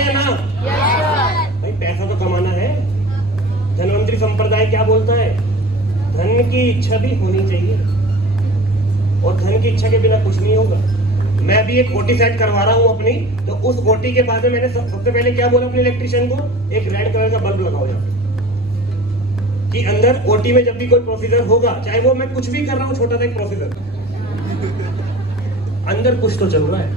या ना? भाई पैसा तो कमाना है। धनवंतरी संप्रदाय क्या बोलता है? धन की इच्छा भी होनी चाहिए, और धन की इच्छा के बिना कुछ नहीं होगा। मैं भी एक ओटी सेट करवा रहा हूँ अपनी, तो उस ओटी के बाद में मैंने सबसे पहले क्या बोला अपने इलेक्ट्रिशियन को, एक रेड कलर का बल्ब लगाओ यहाँ पे, कि अंदर ओटी में जब भी कोई प्रोसीजर होगा, चाहे वो मैं कुछ भी कर रहा हूँ, छोटा सा एक प्रोसीजर, अंदर कुछ तो चल रहा है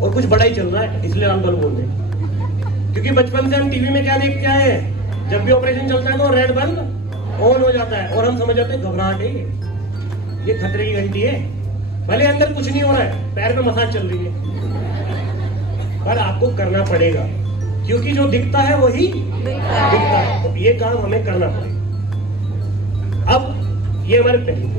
और कुछ बड़ा ही चल रहा है, इसलिए हम बल्ब बोल रहे हैं। क्योंकि बचपन से हम टीवी में क्या देखते आए हैं, जब भी ऑपरेशन चलता है तो रेड बल्ब ऑन हो जाता है और हम समझ जाते हैं घबराहट है, ये खतरे की घंटी है। भले अंदर कुछ नहीं हो रहा है, पैर में मसाज चल रही है, पर आपको करना पड़ेगा, क्योंकि जो दिखता है वही दिखता है। तो ये काम हमें करना पड़ेगा। अब ये हमारे पहले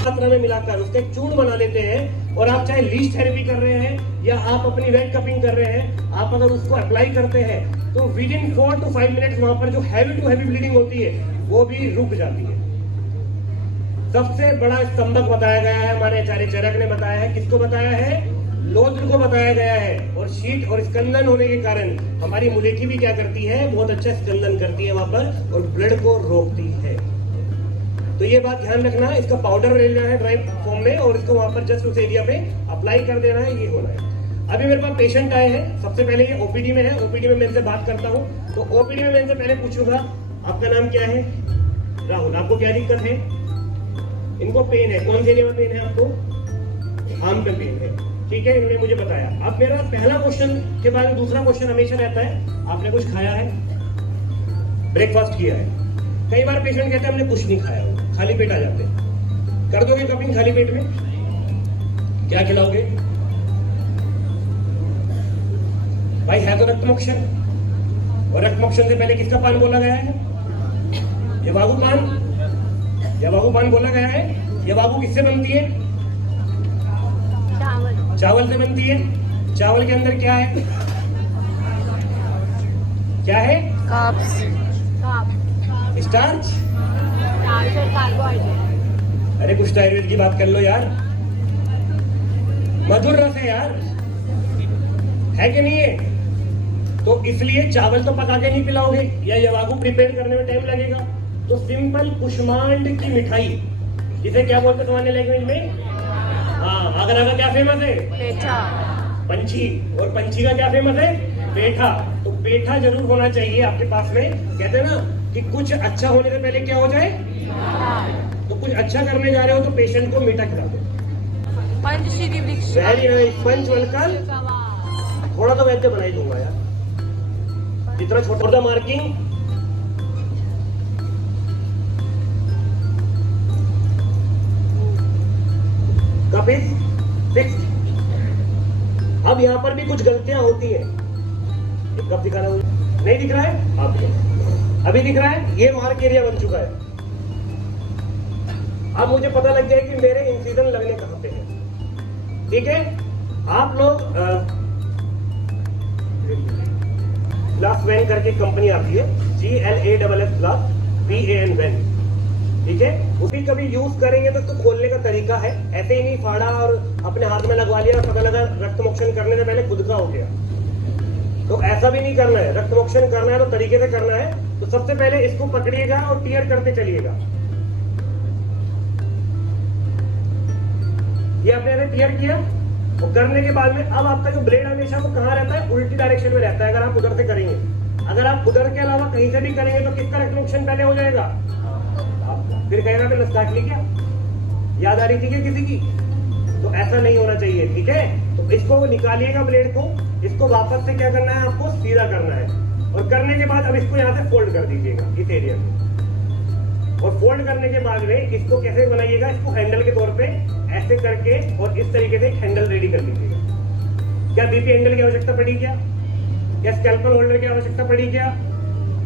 मात्रा में मिलाकर उसका एक चूर्ण बना लेते हैं, और आप चाहे लीच थेरेपी कर रहे हैं या आप अपनी वेट कपिंग कर रहे हैं, आप अगर उसको अप्लाई करते हैं तो विद इन 4 to 5 मिनट्स वहां पर जो हैवी टू हैवी ब्लीडिंग होती है वो भी रुक जाती है। सबसे बड़ा स्तंभक बताया गया है हमारे आचार्य चरक ने बताया है। किसको बताया है? लोद्र को बताया गया है। और शीत और स्कंदन होने के कारण हमारी मुलेठी भी क्या करती है, बहुत अच्छा स्कंदन करती है वहां पर और ब्लड को रोकती है। तो ये बात ध्यान रखना, इसका पाउडर लेना है ड्राई फॉर्म में और इसको वहां पर जस्ट उस एरिया पे अप्लाई कर देना है, ये होना है। अभी मेरे पास पेशेंट आए हैं, सबसे पहले ये ओपीडी में है। ओपीडी में मैं इनसे बात करता हूँ, तो ओपीडी में मैं इनसे पहले पूछूंगा आपका नाम क्या है? राहुल। आपको क्या दिक्कत है? इनको पेन है, कौन से एरिया में पेन है आपको? आर्म पे पेन है, ठीक है, इन्होंने मुझे बताया। अब मेरा पहला क्वेश्चन के बाद दूसरा क्वेश्चन हमेशा रहता है, आपने कुछ खाया है? ब्रेकफास्ट किया है? कई बार पेशेंट कहते हैं हमने कुछ नहीं खाया, खाली पेट आ जाते हैं। कर दोगे कपिंग खाली पेट में? क्या खिलाओगे भाई? है तो रक्तमोक्षण, और रक्तमोक्षण से पहले किसका पान बोला गया है? जवागु पान। जवागु पान बोला गया है। जवागु किससे बनती है? चावल से बनती है। चावल के अंदर क्या है? क्या है? Carbs, starch. कार्बोहाइड्रेट। अरे कुछ आयुर्वेद की बात कर लो यार, मधुर रस है यार, है कि नहीं है? तो इसलिए चावल तो पका के नहीं पिलाओगे, या यवागु प्रिपेयर करने में टाइम लगेगा। तो सिंपल कुष्मांड की मिठाई, जिसे क्या बोलते तुम्हारे लैंग्वेज में? हाँ, आगरा का क्या फेमस है? पेठा। पंछी। और पंछी का क्या फेमस है? पेठा। तो पेठा जरूर होना चाहिए आपके पास में। कहते हैं ना कि कुछ अच्छा होने से पहले क्या हो जाए? तो कुछ अच्छा करने जा रहे हो तो पेशेंट को मीठा खिला दो। पंचशीरी वृक्ष। Very nice. पंचवल्कल थोड़ा तो वैद्य बना ही दूंगा यार, जितना छोटा मार्किंग। Cup is fixed. अब यहाँ पर भी कुछ गलतियां होती है। कब दिखा रहा हूँ? नहीं दिख रहा है? आप अभी दिख रहा है? ये मार्क एरिया बन चुका है। अब मुझे पता लग गया कि मेरे इंसिजन लगने कहाँ पे है। ठीक है, आप लोग ग्लास वैन करके कंपनी आती है, GLASS ग्लास VAN वैन, ठीक है। उसी कभी यूज करेंगे तो इसको खोलने का तरीका है, ऐसे ही नहीं फाड़ा और अपने हाथ में लगवा लिया, पता लगा रक्तमोक्षण करने से पहले खुद का हो गया। तो ऐसा भी नहीं करना है। रक्तमोक्षण करना है तो तरीके से करना है। तो सबसे पहले इसको पकड़िएगा और टीयर करते चलिएगा। ये आपने ऐसे टीयर किया और करने के बाद में अब आपका जो ब्लेड हमेशा वो कहाँ रहता है? उल्टी डायरेक्शन में रहता है। अगर आप उधर से करेंगे, अगर आप उधर के अलावा कहीं से भी करेंगे तो किसका रक्तमोक्षण पहले हो जाएगा? फिर कहेगा कि नस काट ली क्या? याद आ रही थी क्या किसी की? तो ऐसा नहीं होना चाहिए, ठीक है। तो इसको निकालिएगा ब्लेड को, इसको वापस से क्या करना है? आपको सीधा करना है। और करने के बाद अब इसको यहाँ से फोल्ड कर दीजिएगा इस एरिया में। और फोल्ड करने के बाद में इसको कैसे बनाइएगा? इसको हैंडल के तौर पे ऐसे करके और इस तरीके से हैंडल रेडी कर लीजिएगा। क्या बीपी हैंडल की आवश्यकता पड़ी क्या? या स्कैल्पल होल्डर की आवश्यकता पड़ी क्या?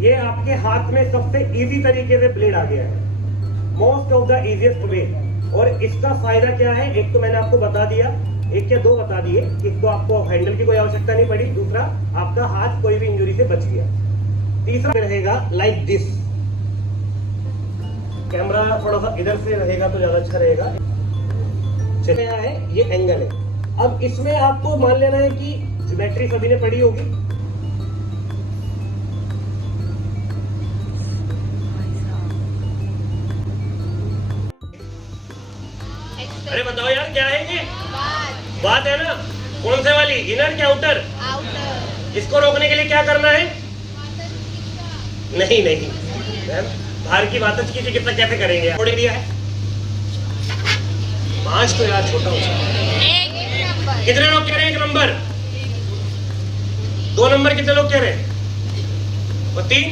ये आपके हाथ में सबसे इजी तरीके से ब्लेड आ गया है, most of the easiest way. और इसका फायदा क्या है? एक तो मैंने आपको बता दिया, एक या दो बता दिए, इसको आपको हैंडल की कोई आवश्यकता नहीं पड़ी। दूसरा, आपका हाथ कोई भी इंजरी से बच गया। तीसरा रहेगा लाइक दिस। कैमरा थोड़ा सा इधर से रहेगा तो ज्यादा अच्छा रहेगा। चलिए है ये एंगल है, अब इसमें आपको मान लेना है कि ज्योमेट्री सभी ने पढ़ी होगी। अरे बताओ यार क्या है ये? बात है ना? कौन से वाली, इनर क्या आउटर? इसको रोकने के लिए क्या करना है? नहीं नहीं मैम, बाहर की बात की कितना कैसे करेंगे? छोड़ दिया है 5 तो यार छोटा हो सकता। कितने लोग कह रहे हैं 1 नंबर? 2 नंबर कितने लोग कह रहे हैं? और 3?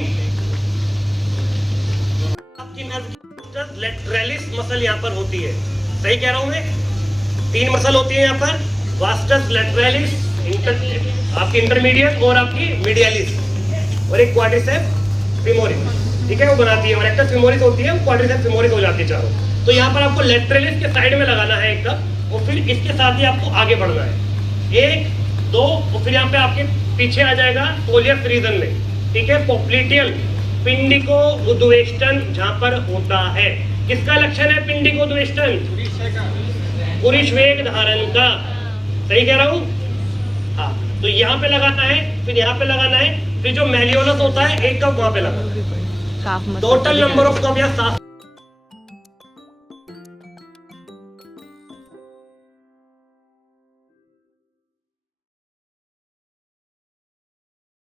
आपकी नर्व की लेटरलिस मसल यहाँ पर होती है, सही कह रहा हूँ मैं? 3 मसल होती है यहाँ पर, वास्टस लेटरलिस, आपकी इंटरमीडिएट और आपकी मीडियलिस, और एक क्वाड्रिसेप्स फीमोरिस, ठीक है, वो बनाती है। और रेक्टस फीमोरिस होती है, क्वाड्रिसेप्स फीमोरिस हो जाती है चारों। तो यहाँ पर आपको लेटरलिस के साइड में लगाना है एकदम, और फिर इसके साथ ही आपको आगे बढ़ना है 1 2, और फिर यहाँ पे आपके पीछे आ जाएगा सोलियस रीजन में, ठीक है, पोप्लिटियल पिंडिको उद्वेष्टन जहाँ पर होता है। किसका लक्षण है पिंडिको उद्वेष्टन? पुरुष वेग धारण का, सही कह रहा हूँ? हाँ, तो यहाँ पे लगाना है, फिर यहाँ पे लगाना है, फिर जो मेलियोलस होता है 1 कप वहां पे लगाना है। टोटल नंबर ऑफ कप या 7